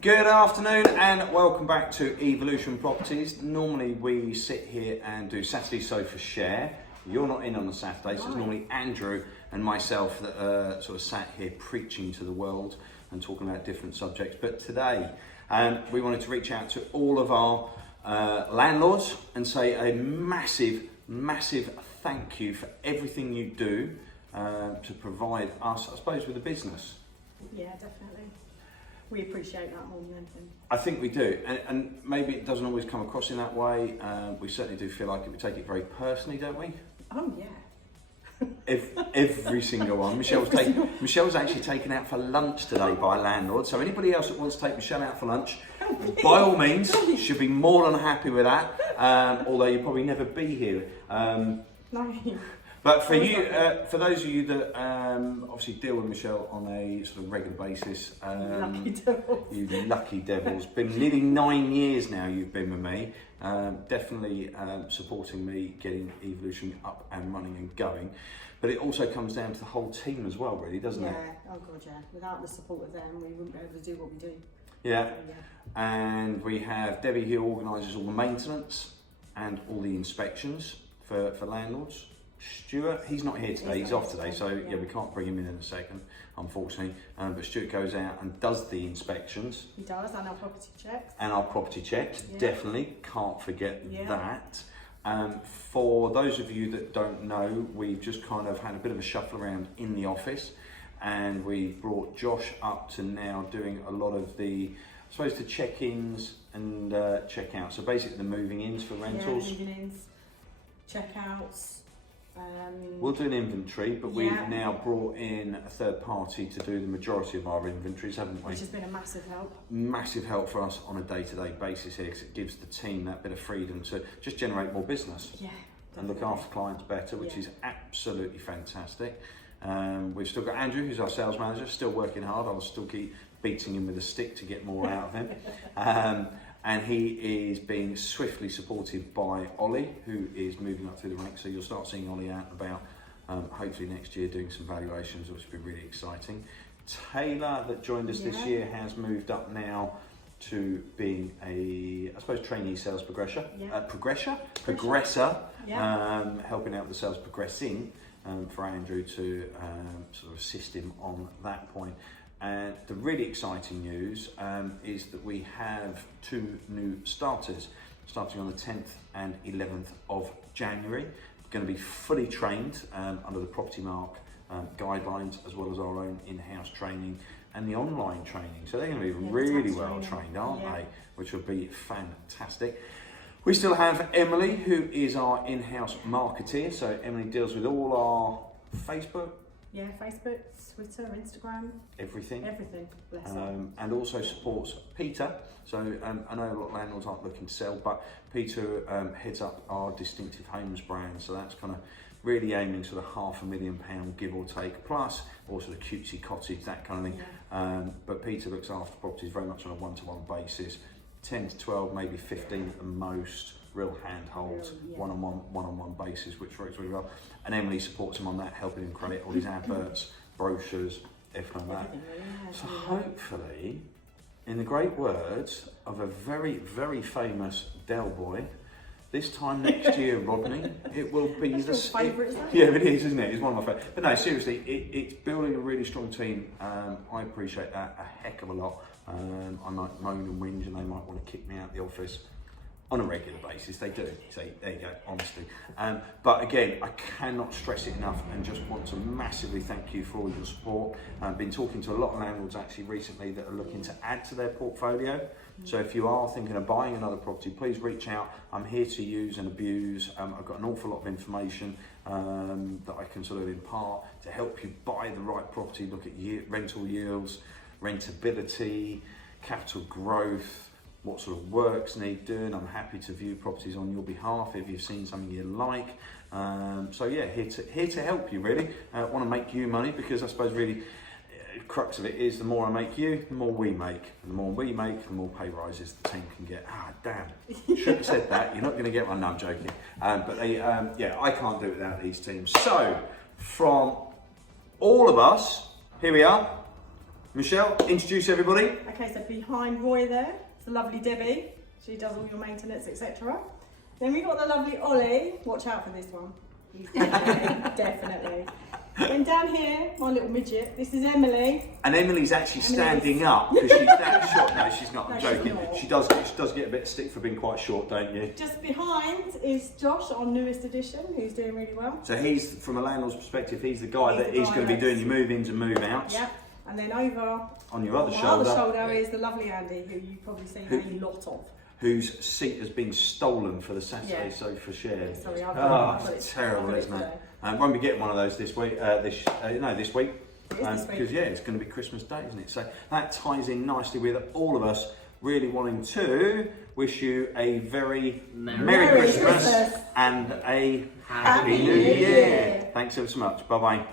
Good afternoon and welcome back to Evolution Properties. Normally we sit here and do Saturday Sofa Share. You're not in on the Saturday, so it's normally Andrew and myself that are sort of sat here preaching to the world and talking about different subjects. But today we wanted to reach out to all of our landlords and say a massive thank you for everything you do to provide us, I suppose, with a business. Yeah, definitely. We appreciate that more than anything. I think we do, and maybe it doesn't always come across in that way. We certainly do feel like it. We take it very personally, don't we? Oh yeah. Every single one. Michelle's actually taken out for lunch today by a landlord. So anybody else that wants to take Michelle out for lunch, by all means, should be more than happy with that. Although you'll probably never be here. No. But for you, for those of you that obviously deal with Michelle on a sort of regular basis, Lucky devils. You lucky devils. Been nearly 9 years now you've been with me, definitely supporting me getting Evolution up and running and going. But it also comes down to the whole team as well, really, doesn't it? Yeah, oh god, yeah. Without the support of them, we wouldn't be able to do what we do. Yeah. So, yeah. And we have Debbie who organises all the maintenance and all the inspections for landlords. Stuart, he's not here today, he's off today, so yeah, we can't bring him in a second, unfortunately. But Stuart goes out and does the inspections. He does, and our property checks. And our property checks, Yeah. definitely, can't forget Yeah. that. For those of you that don't know, we've just kind of had a bit of a shuffle around in the office, and we brought Josh up to now doing a lot of the, I suppose, the check-ins and check-outs. So basically the moving ins for rentals. Yeah, moving ins, check-outs. We'll do an inventory, but we've Yeah. now brought in a third party to do the majority of our inventories, haven't we? Which has been a massive help. Massive help for us on a day-to-day basis here, because it gives the team that bit of freedom to just generate more business Yeah. and look definitely. after clients better, which Yeah. is absolutely fantastic. We've still got Andrew, who's our sales manager, still working hard. I'll still keep beating him with a stick to get more out of him. And he is being swiftly supported by Ollie, who is moving up through the ranks. So you'll start seeing Ollie out and about, hopefully next year, doing some valuations, which will be really exciting. Taylor, that joined us this Yeah. year, has moved up now to being a, I suppose, trainee sales progressor. Yeah. Progressor, Yeah. helping out with the sales progressing for Andrew to sort of assist him on that point. And the really exciting news is that we have 2 new starters starting on the 10th and 11th of January. Going to be fully trained under the Property Mark guidelines, as well as our own in-house training and the online training. So they're going to be Yeah, really tax well training. trained, aren't Yeah. they? Which will be fantastic. We still have Emily, who is our in-house marketeer. So Emily deals with all our Facebook, Yeah, Facebook, Twitter, Instagram, everything. everything. Bless her. And also supports Peter. So I know a lot of landlords aren't looking to sell, but Peter heads up our Distinctive Homes brand. So that's kind of really aiming sort of £500,000 give or take, plus also the cutesy cottage, that kind of thing. Yeah. But Peter looks after properties very much on a one-to-one basis, 10 to 12, maybe 15 at the most. Real handholds, Yeah. one-on-one basis, which works really well. And Emily supports him on that, helping him create all his adverts, brochures, everything like that. Everything really, yeah, So really. hopefully, in the great words of a very famous Del boy, this time next year, Rodney, it will be That's your favourite, isn't it? Yeah, it is, isn't it? It's one of my favourites. But no, seriously, it's building a really strong team. I appreciate that a heck of a lot. I might moan and whinge, and they might want to kick me out of the office on a regular basis. They do. So there you go, honestly. But again, I cannot stress it enough, and just want to massively thank you for all your support. I've been talking to a lot of landlords actually recently that are looking to add to their portfolio. So if you are thinking of buying another property, please reach out. I'm here to use and abuse. I've got an awful lot of information that I can sort of impart to help you buy the right property, look at rental yields, rentability, capital growth, what sort of works need doing. I'm happy to view properties on your behalf if you've seen something you like. So yeah, here to help you really. Want to make you money, because I suppose really crux of it is the more I make you, the more we make. And the more we make, the more pay rises the team can get. Ah, damn. Should have said that. You're not going to get one. No, I'm joking. But they, yeah, I can't do it without these teams. So from all of us, here we are. Michelle, introduce everybody. Okay, so behind Roy there, it's the lovely Debbie. She does all your maintenance, etc. Then we got the lovely Ollie. Watch out for this one. He's definitely. Then down here, my little midget. This is Emily. And Emily's actually standing up because she's that short. No, she's not. I'm No, she's joking. not. She does get a bit of stick for being quite short, don't you? Just behind is Josh, our newest addition, who's doing really well. So he's, from a landlord's perspective, he's the guy He's that the is guy going to be that's- doing your move-ins and move-outs. Yep. And then over On your other my shoulder, other shoulder is the lovely Andy, who you've probably seen a lot of. whose seat has been stolen for the Saturday Yeah. sofa shared. Sorry, I've Oh, got it's it. terrible, I've got isn't it? today. Won't be getting one of those this week. This week. It is this week. Because yeah, it's going to be Christmas Day, isn't it? So that ties in nicely with all of us really wanting to wish you a very Merry Christmas and a Happy New Year. Thanks ever so much. Bye bye.